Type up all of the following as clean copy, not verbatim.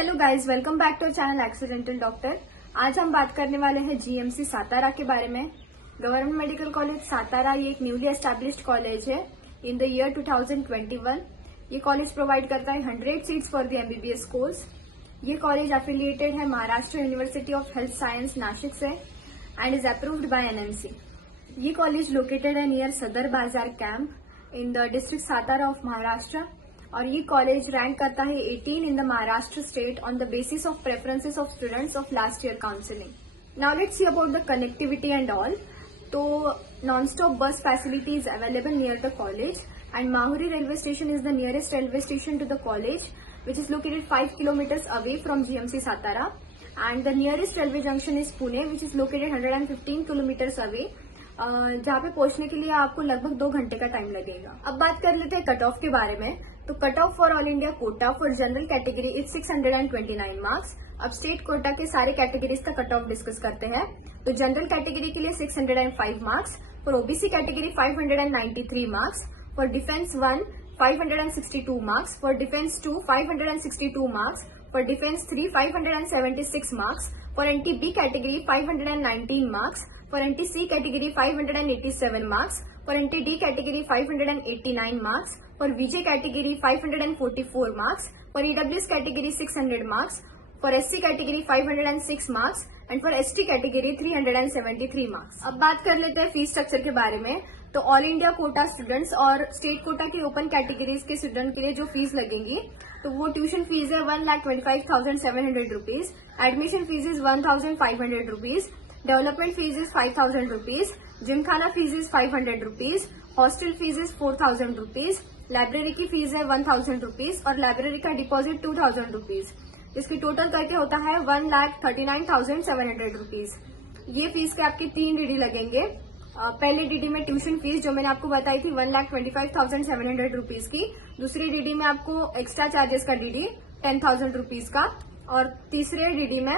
Hello guys, welcome back to channel accidental doctor. आज हम बात करने वाले हैं जीएमसी सातारा के बारे में। गवर्नमेंट मेडिकल कॉलेज सातारा ये एक न्यूली एस्टैब्लिश्ड कॉलेज है इन द ईयर 2021। ये कॉलेज प्रोवाइड करता है 100 seats for the MBBS course. ये कॉलेज एफिलिएटेड है Maharashtra university of health science Nashik से and is approved by NMC. ये कॉलेज लोकेटेड है near Sadar Bazar camp in the district Satara of Maharashtra और ये कॉलेज रैंक करता है 18 in the Maharashtra state on the basis of preferences of students of last year counselling. Now let's see about the connectivity and all. तो non stop bus facility is available near the college and Mahuri railway station is the nearest railway station to the college which is located 5 kilometers away from GMC Satara, and the nearest railway junction is Pune which is located 115 kilometers away, जहाँ पे पहुंचने के लिए आपको लगभग 2 घंटे का time लगेगा। अब बात कर लेते हैं कट ऑफ के बारे में। तो cut off for all India quota for general category is 629 marks. अब स्टेट कोटा के सारे कैटेगरीज का कट ऑफ डिस्कस करते हैं। तो जनरल कैटेगरी के लिए 605 marks, for OBC category 593 marks, for defence 1 562 marks, for defense 2 562 marks, for defense 3 576 marks, for NT-B category 519 marks, for NT-C category 587 marks, for NT-D category 589 marks, for VJ category 544 marks, for EWS category 600 marks, for SC category 506 marks and for ST category 373 marks। अब बात कर लेते हैं fees structure के बारे में। तो all India quota students और स्टेट कोटा की ओपन कैटेगरीज के स्टूडेंट के लिए जो फीस लगेंगी तो वो ट्यूशन फीस है 1,25,700 rupees, admission fees is 1,500 rupees, development fees is 5,000 rupees, gymkhana fees is 500 rupees, hostel fees is 4,000 rupees, library की फीस है 1,000 रुपीज और लाइब्रेरी का डिपॉजिट 2,000 रुपीज। इसकी टोटल करके होता है 1,39,700 रुपीज। ये फीस के आपके 3 डीडी लगेंगे। पहले डीडी में ट्यूशन फीस जो मैंने आपको बताई थी 1,25,700 रुपीज की, दूसरी डीडी में आपको एक्स्ट्रा चार्जेस का डीडी 10,000 रुपीज का और तीसरे डीडी में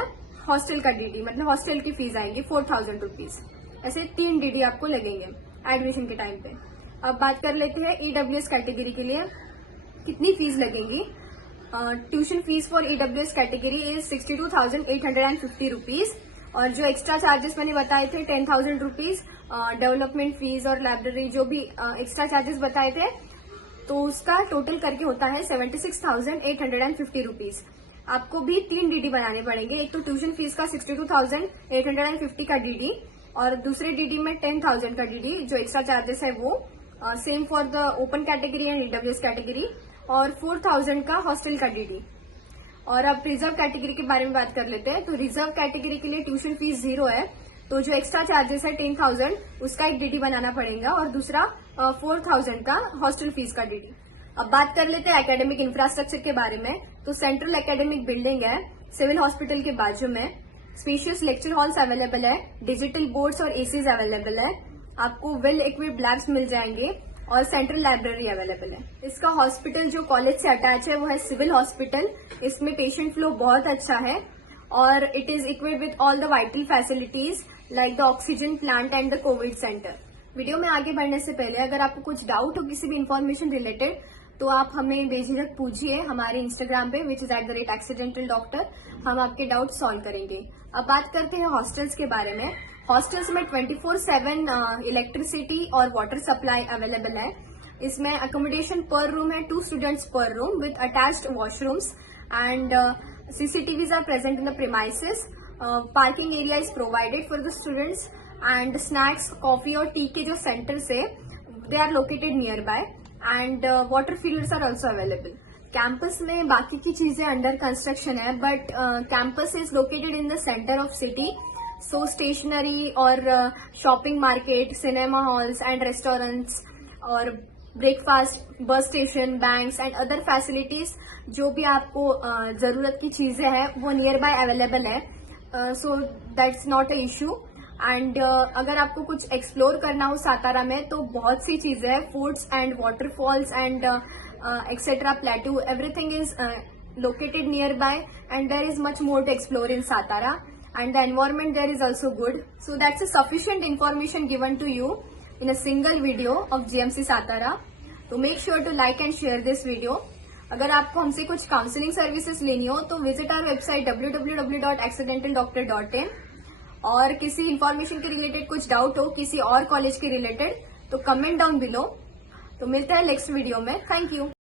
हॉस्टल का डीडी मतलब हॉस्टल की फीस आएगी 4,000 रुपीज। ऐसे 3 डीडी आपको लगेंगे एडमिशन के टाइम पे। अब बात कर लेते हैं ईडब्ल्यूएस कैटेगरी के लिए कितनी फीस लगेंगी। Tuition fees for EWS category is 62,850 rupees और जो एक्स्ट्रा चार्जेस मैंने बताए थे 10,000 रुपीज, डेवलपमेंट फीस और लाइब्रेरी जो भी एक्स्ट्रा चार्जेस बताए थे तो उसका टोटल करके होता है 76,850 रुपीज। आपको भी 3 डीडी बनाने पड़ेंगे। एक तो ट्यूशन फीस का 62,850 का डीडी और दूसरे डीडी में 10,000 का डीडी जो एक्स्ट्रा चार्जेस है वो same for the open category and EWS category और 4,000 का हॉस्टल का डीडी। और अब रिजर्व कैटेगरी के बारे में बात कर लेते हैं। तो रिजर्व कैटेगरी के लिए ट्यूशन फीस 0 है, तो जो एक्स्ट्रा चार्जेस है 10,000 उसका एक डीडी बनाना पड़ेगा और दूसरा 4,000 का हॉस्टल फीस का डीडी। अब बात कर लेते हैं एकेडमिक इंफ्रास्ट्रक्चर के बारे में। तो सेंट्रल एकेडमिक बिल्डिंग है सिविल हॉस्पिटल के बाजू में, स्पेशियस लेक्चर हॉल्स अवेलेबल है, डिजिटल बोर्ड्स और एसीज अवेलेबल है, आपको वेल इक्विप्ड लैब्स मिल जाएंगे और सेंट्रल लाइब्रेरी अवेलेबल है। इसका हॉस्पिटल जो कॉलेज से अटैच है वो है सिविल हॉस्पिटल। इसमें पेशेंट फ्लो बहुत अच्छा है और it is equipped with all the vital facilities like the oxygen plant and the Covid centre. Video में आगे बढ़ने से पहले अगर आपको कुछ डाउट हो किसी भी इंफॉर्मेशन रिलेटेड तो आप हमें बेझिझक पूछिए हमारे इंस्टाग्राम पे विच इज @accidental doctor। हम आपके डाउट सॉल्व करेंगे। अब बात करते हैं हॉस्टल्स के बारे में। हॉस्टल्स में 24/7 इलेक्ट्रिसिटी और वाटर सप्लाई अवेलेबल है। इसमें अकोमोडेशन पर रूम है 2 स्टूडेंट्स पर room with attached washrooms and CCTVs are present in the premises. Parking area is provided for the students and snacks coffee और टी के जो सेंटर्स है they are located near by and water fields are also available. Campus में बाकी की चीजें under construction है but campus is located in the centre of city, so stationery और shopping market, cinema halls and restaurants और breakfast, bus station, banks and other facilities जो भी आपको जरूरत की चीजें हैं वो नियर बाय अवेलेबल है, so that's not a issue. And अगर आपको कुछ एक्सप्लोर करना हो सातारा में तो बहुत सी चीजें हैं, foods and waterfalls and etcetera, प्लेटू, everything is located nearby and there is much more to explore in Satara and the environment there is also good. So that's a sufficient information given to you in a single video of GMC Satara. So make sure to like and share this video. अगर आपको हमसे कुछ counselling services लेनी हो तो visit our website www.accidentalDoctor.in। और किसी information के रिलेटेड कुछ डाउट हो किसी और कॉलेज के रिलेटेड तो कमेंट डाउन बिलो। तो मिलते हैं नेक्स्ट वीडियो में। Thank you.